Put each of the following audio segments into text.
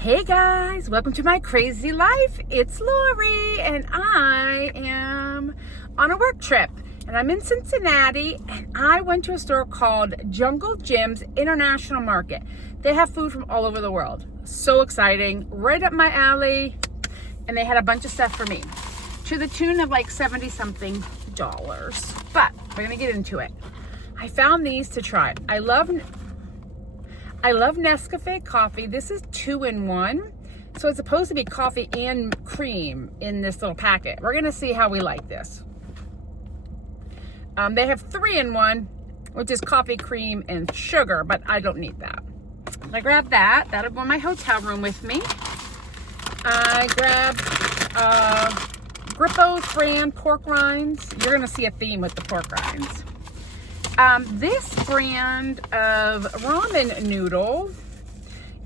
Hey guys, welcome to my crazy life. It's Lori and I am on a work trip and I'm in Cincinnati and I went to a store called Jungle Jim's International Market. They have food from all over the world. So exciting, right up my alley, and they had a bunch of stuff for me to the tune of like 70 something dollars. But we're gonna get into it. I found these to try. I love Nescafe coffee. This is 2-in-1. So it's supposed to be coffee and cream in this little packet. We're gonna see how we like this. They have 3-in-1, which is coffee, cream, and sugar, but I don't need that. I grabbed that. That'll go in my hotel room with me. I grabbed Grippo's brand pork rinds. You're gonna see a theme with the pork rinds. This brand of ramen noodle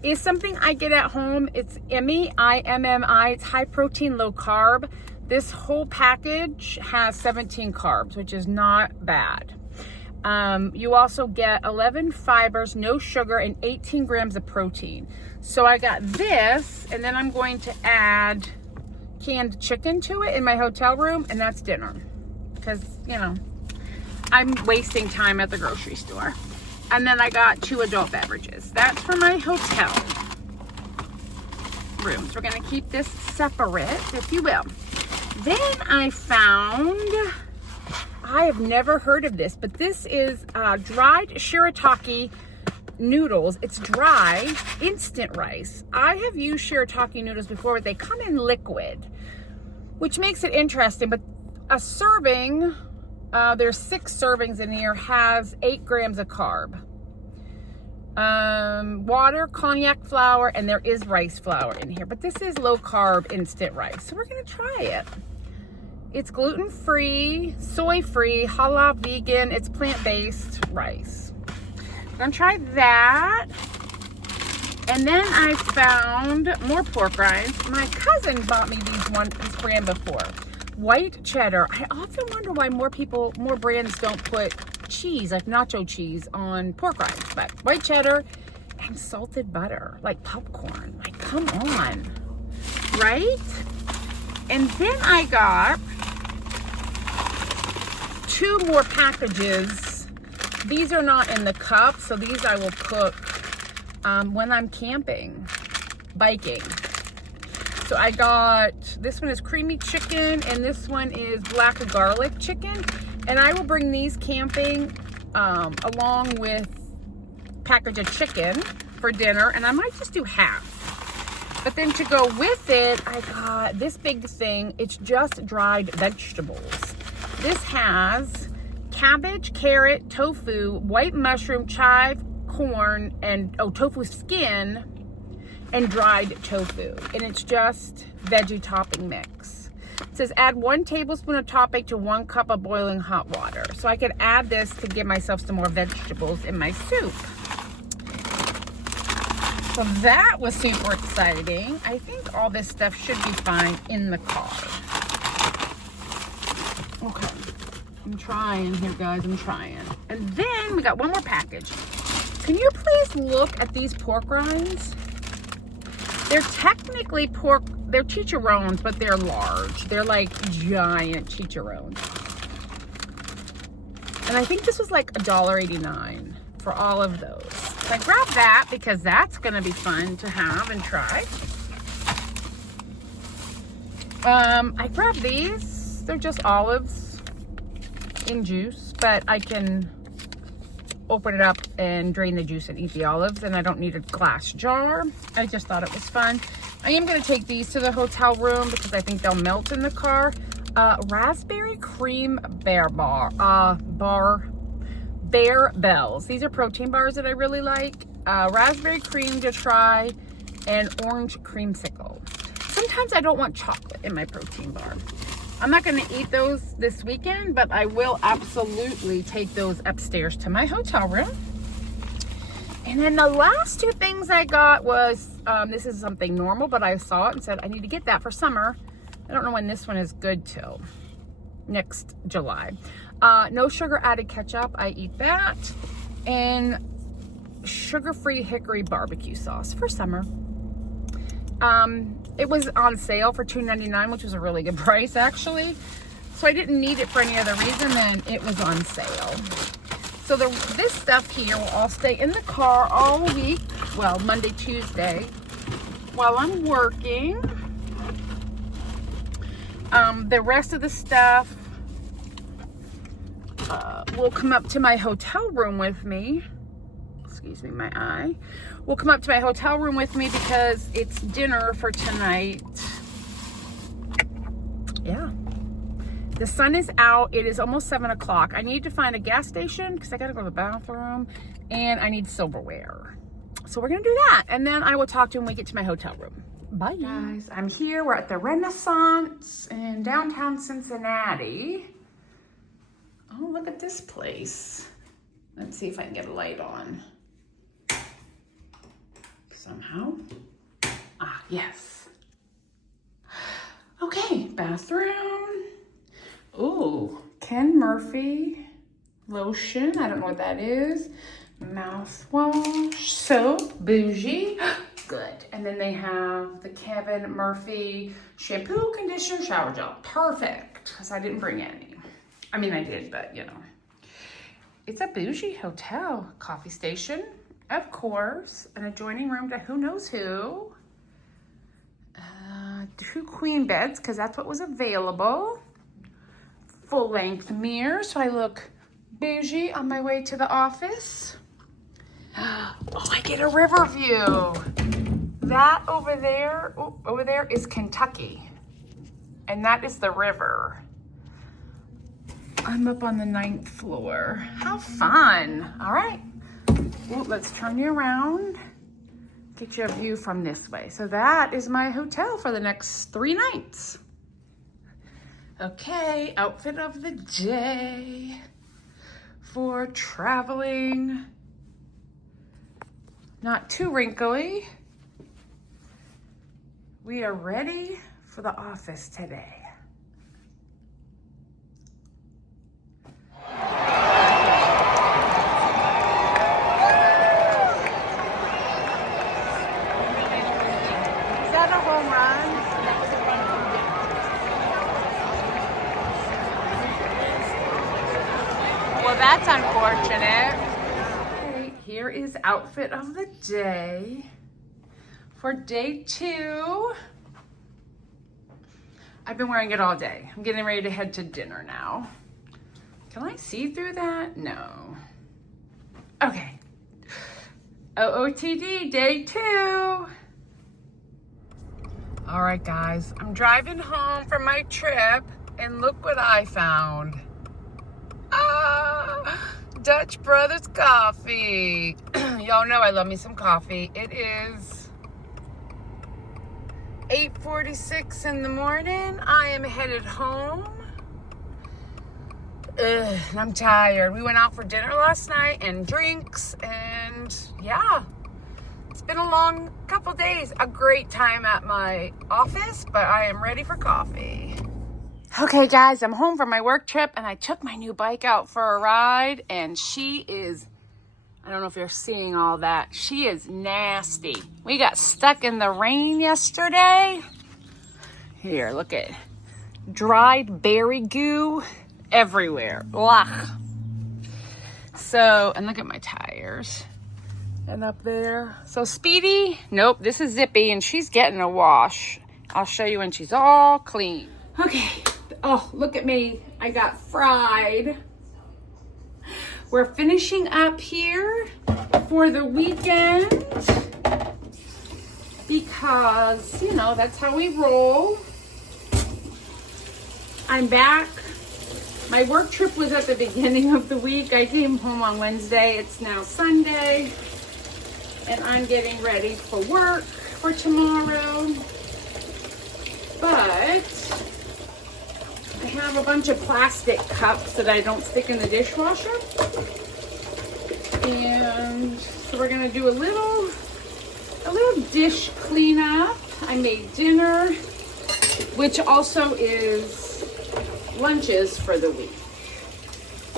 is something I get at home. It's IMMI. It's high protein, low carb. This whole package has 17 carbs, which is not bad. You also get 11 fibers, no sugar, and 18 grams of protein. So I got this, and then I'm going to add canned chicken to it in my hotel room, and that's dinner. Because, you know, I'm wasting time at the grocery store. And then I got 2 adult beverages. That's for my hotel room. So we're gonna keep this separate, if you will. Then I found, I have never heard of this, but this is dried shirataki noodles. It's dry, instant rice. I have used shirataki noodles before, but they come in liquid, which makes it interesting. But a serving, there's 6 servings in here, has 8 grams of carb. Water, cognac flour, and there is rice flour in here. But this is low carb instant rice. So we're gonna try it. It's gluten-free, soy-free, halal vegan, it's plant-based rice. I'm gonna try that. And then I found more pork rinds. My cousin bought me this brand before. White cheddar. I often wonder why more brands don't put cheese, like nacho cheese, on pork rinds. But white cheddar and salted butter, like popcorn. Like, come on, right? And then I got 2 more packages. These are not in the cup, so these I will cook when I'm camping, biking. So I got, this one is creamy chicken, and this one is black garlic chicken. And I will bring these camping along with package of chicken for dinner, and I might just do half. But then to go with it, I got this big thing. It's just dried vegetables. This has cabbage, carrot, tofu, white mushroom, chive, corn, and tofu skin, and dried tofu, and it's just veggie topping mix. It says add 1 tablespoon of topping to 1 cup of boiling hot water. So I could add this to give myself some more vegetables in my soup. So that was super exciting. I think all this stuff should be fine in the car. Okay, I'm trying here, guys, I'm trying. And then we got 1 more package. Can you please look at these pork rinds? They're technically pork, they're chicharrones, but they're large. They're like giant chicharrones. And I think this was like $1.89 for all of those. So I grabbed that because that's gonna be fun to have and try. I grabbed these. They're just olives in juice, but I can open it up and drain the juice and eat the olives, and I don't need a glass jar. I just thought it was fun. I am going to take these to the hotel room because I think they'll melt in the car. Raspberry cream bear bells. These are protein bars that I really like. Raspberry cream to try, and orange creamsicle. Sometimes I don't want chocolate in my protein bar. I'm not going to eat those this weekend, but I will absolutely take those upstairs to my hotel room. And then the last 2 things I got was, this is something normal, but I saw it and said, I need to get that for summer. I don't know when this one is good till. Next July. No sugar added ketchup. I eat that. And sugar-free hickory barbecue sauce for summer. It was on sale for $2.99, which was a really good price actually. So I didn't need it for any other reason than it was on sale. So this stuff here will all stay in the car all week. Well, Monday, Tuesday, while I'm working. The rest of the stuff will come up to my hotel room with me. Excuse me, my eye. Will come up to my hotel room with me because it's dinner for tonight. Yeah. The sun is out. It is almost 7 o'clock. I need to find a gas station because I got to go to the bathroom, and I need silverware. So we're going to do that, and then I will talk to you when we get to my hotel room. Bye. Guys, I'm here. We're at the Renaissance in downtown Cincinnati. Oh, look at this place. Let's see if I can get a light on. Somehow. Ah, yes. Okay, bathroom. Ooh, Ken Murphy lotion. I don't know what that is. Mouthwash, soap, bougie. Good. And then they have the Kevin Murphy shampoo, conditioner, shower gel. Perfect, because I didn't bring any. I mean, I did, but you know. It's a bougie hotel. Coffee station, of course. An adjoining room to who knows who. 2 queen beds, because that's what was available. Full-length mirror, so I look bougie on my way to the office. Oh, I get a river view. That over there is Kentucky. And that is the river. I'm up on the 9th floor. How fun. All right. Ooh, let's turn you around. Get you a view from this way. So that is my hotel for the next 3 nights. Okay, outfit of the day for traveling. Not too wrinkly. We are ready for the office today. Is that a home run? Well, that's unfortunate. Okay, here is outfit of the day for day 2. I've been wearing it all day. I'm getting ready to head to dinner now. Can I see through that? No. Okay. OOTD, day 2. All right, guys. I'm driving home from my trip, and look what I found. Dutch Brothers coffee. Y'all know I love me some coffee. It is 8:46 in the morning. I am headed home. And I'm tired. We went out for dinner last night and drinks, and yeah, it's been a long couple days. A great time at my office, but I am ready for coffee. Okay, guys, I'm home from my work trip, and I took my new bike out for a ride, and she is, I don't know if you're seeing all that, she is nasty. We got stuck in the rain yesterday. Here, look at dried berry goo everywhere. Ugh. So, and look at my tires. And up there. So Speedy, nope, this is Zippy, and she's getting a wash. I'll show you when she's all clean. Okay. Oh, look at me. I got fried. We're finishing up here for the weekend because, you know, that's how we roll. I'm back. My work trip was at the beginning of the week. I came home on Wednesday. It's now Sunday. And I'm getting ready for work for tomorrow. But I have a bunch of plastic cups that I don't stick in the dishwasher. And so we're gonna do a little dish cleanup. I made dinner, which also is lunches for the week.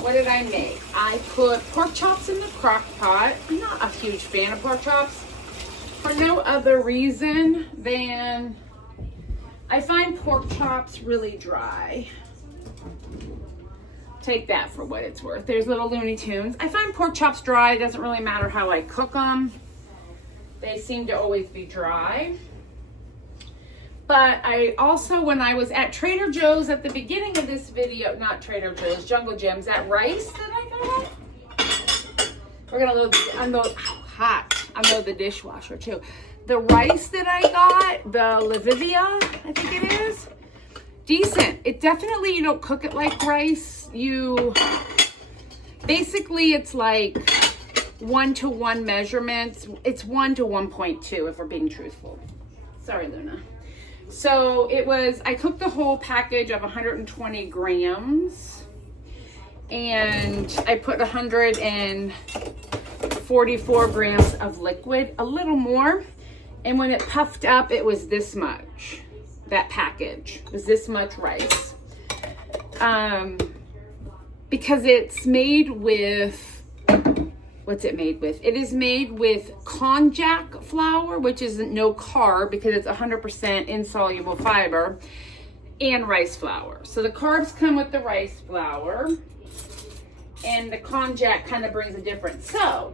What did I make? I put pork chops in the crock pot. I'm not a huge fan of pork chops, For no other reason than I find pork chops really dry. Take that for what it's worth. There's little Looney Tunes. I find pork chops dry. It doesn't really matter how I cook them. They seem to always be dry. But I also, when I was at Trader Joe's at the beginning of this video, not Trader Joe's, Jungle Jim's, that rice that I got, we're gonna unload, unload the dishwasher too. The rice that I got, the Levivia, I think it is, decent. It definitely, you don't cook it like rice. Basically it's like 1-to-1 measurements. It's 1 to 1.2 if we're being truthful. Sorry, Luna. So I cooked the whole package of 120 grams and I put 144 grams of liquid, a little more. And when it puffed up, it was this much. That package was this much rice. Because it's made with, what's it made with? It is made with konjac flour, which is no carb because it's 100% insoluble fiber, and rice flour. So the carbs come with the rice flour, and the konjac kind of brings a difference. So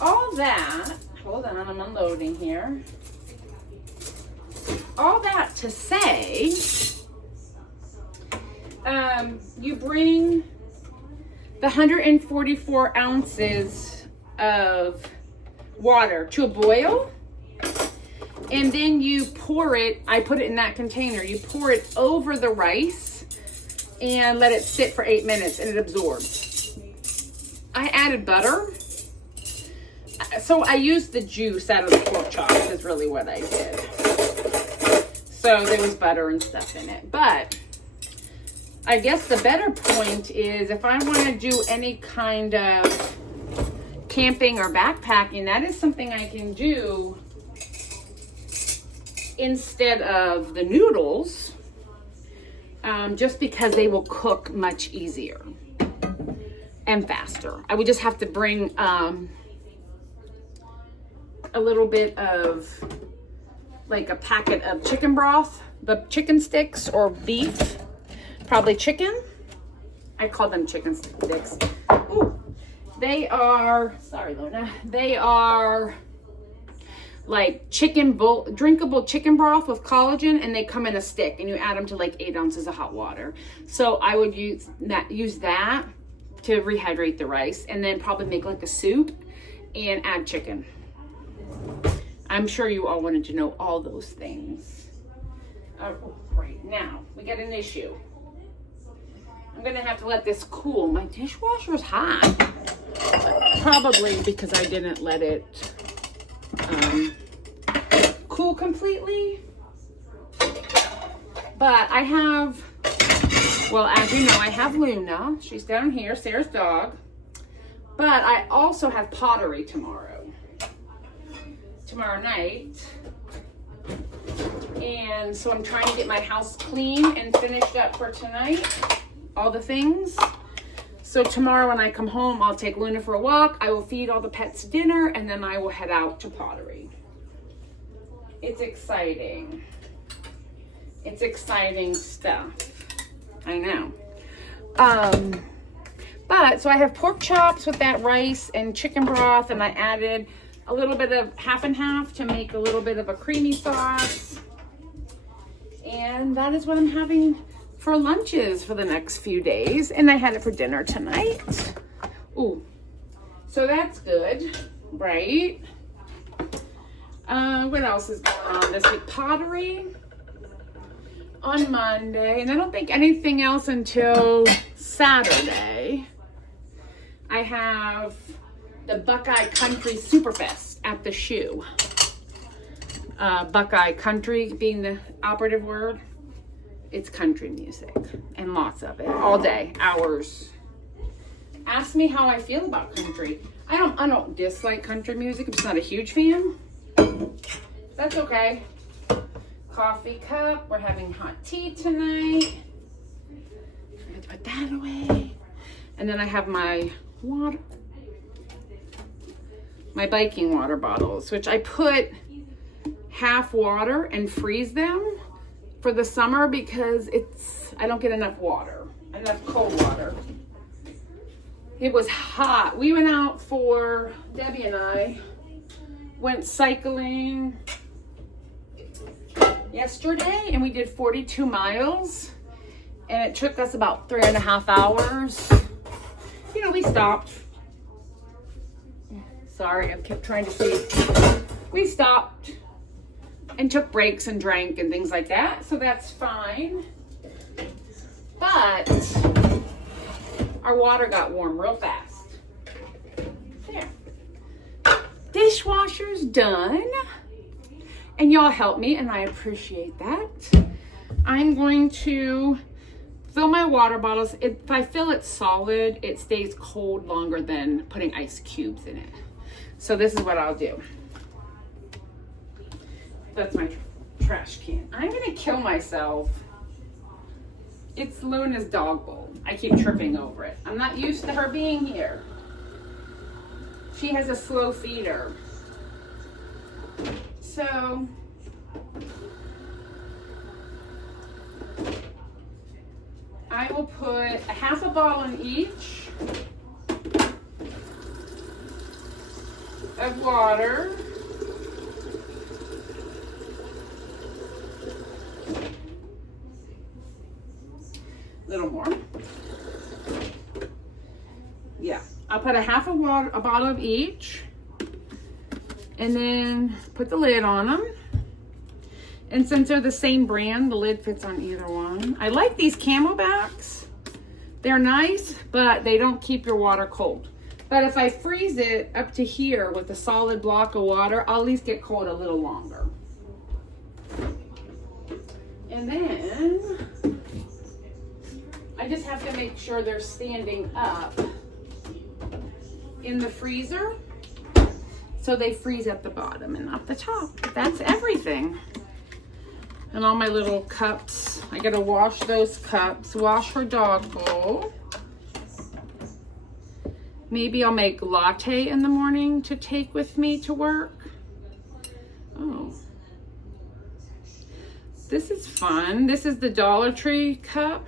all that, hold on, I'm unloading here. All that to say, you bring the 144 ounces of water to a boil, and then you pour it, I put it in that container, you pour it over the rice and let it sit for 8 minutes and it absorbs. I added butter. So I used the juice out of the pork chops is really what I did. So there was butter and stuff in it. But I guess the better point is if I want to do any kind of camping or backpacking, that is something I can do instead of the noodles, just because they will cook much easier and faster. I would just have to bring a little bit of like a packet of chicken broth, the chicken sticks or beef, probably chicken. I call them chicken sticks. Ooh, they are, sorry Luna, they are like drinkable chicken broth with collagen, and they come in a stick and you add them to like 8 ounces of hot water. So I would use that to rehydrate the rice, and then probably make like a soup and add chicken. I'm sure you all wanted to know all those things. Right now, we got an issue. I'm gonna have to let this cool. My dishwasher's hot. Probably because I didn't let it cool completely. But I have, well, as you know, I have Luna. She's down here, Sarah's dog. But I also have pottery tomorrow night. And so I'm trying to get my house clean and finished up for tonight. All the things. So tomorrow when I come home, I'll take Luna for a walk. I will feed all the pets dinner, and then I will head out to pottery. It's exciting. It's exciting stuff. I know. But so I have pork chops with that rice and chicken broth, and I added a little bit of half and half to make a little bit of a creamy sauce. And that is what I'm having for lunches for the next few days. And I had it for dinner tonight. Ooh, so that's good, right? What else is going on this week? Pottery on Monday. And I don't think anything else until Saturday. I have the Buckeye Country Superfest at the Shoe. Buckeye Country being the operative word. It's country music and lots of it all day, hours. Ask me how I feel about country. I don't dislike country music. I'm just not a huge fan. That's okay. Coffee cup. We're having hot tea tonight. I'm going to put that away. And then I have my my biking water bottles, which I put half water and freeze them for the summer because I don't get enough water, enough cold water. It was hot. We went out Debbie and I went cycling yesterday and we did 42 miles and it took us about 3.5 hours. You know, we stopped. Sorry, I kept trying to see. We stopped and took breaks and drank and things like that, so that's fine. But our water got warm real fast. There. Dishwasher's done. And y'all help me, and I appreciate that. I'm going to fill my water bottles. If I fill it solid, it stays cold longer than putting ice cubes in it. So this is what I'll do. That's my trash can. I'm gonna kill myself. It's Luna's dog bowl. I keep tripping over it. I'm not used to her being here. She has a slow feeder. So, I will put a half a bottle in each of water. A little more. Yeah, I'll put a half a bottle of each. And then put the lid on them. And since they're the same brand, the lid fits on either one. I like these Camelbacks. They're nice, but they don't keep your water cold. But if I freeze it up to here with a solid block of water, I'll at least get cold a little longer. And then I just have to make sure they're standing up in the freezer. So they freeze at the bottom and not the top. That's everything. And all my little cups. I gotta wash those cups. Wash her dog bowl. Maybe I'll make latte in the morning to take with me to work. Oh. This is fun. This is the Dollar Tree cup.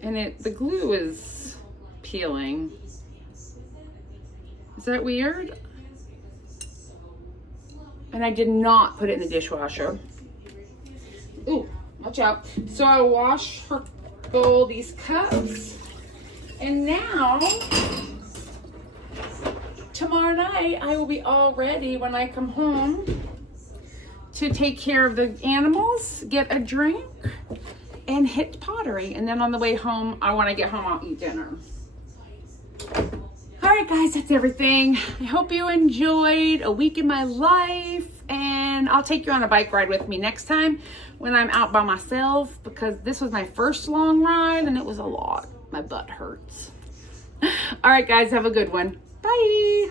And the glue is peeling. Is that weird? And I did not put it in the dishwasher. Ooh, watch out. So I wash her bowl, these cups. And now, tomorrow night, I will be all ready when I come home to take care of the animals, get a drink, and hit pottery. And then on the way home, when I get home, I'll eat dinner. All right, guys, that's everything. I hope you enjoyed a week in my life, and I'll take you on a bike ride with me next time when I'm out by myself, because this was my first long ride and it was a lot. My butt hurts. All right, guys, have a good one. Bye.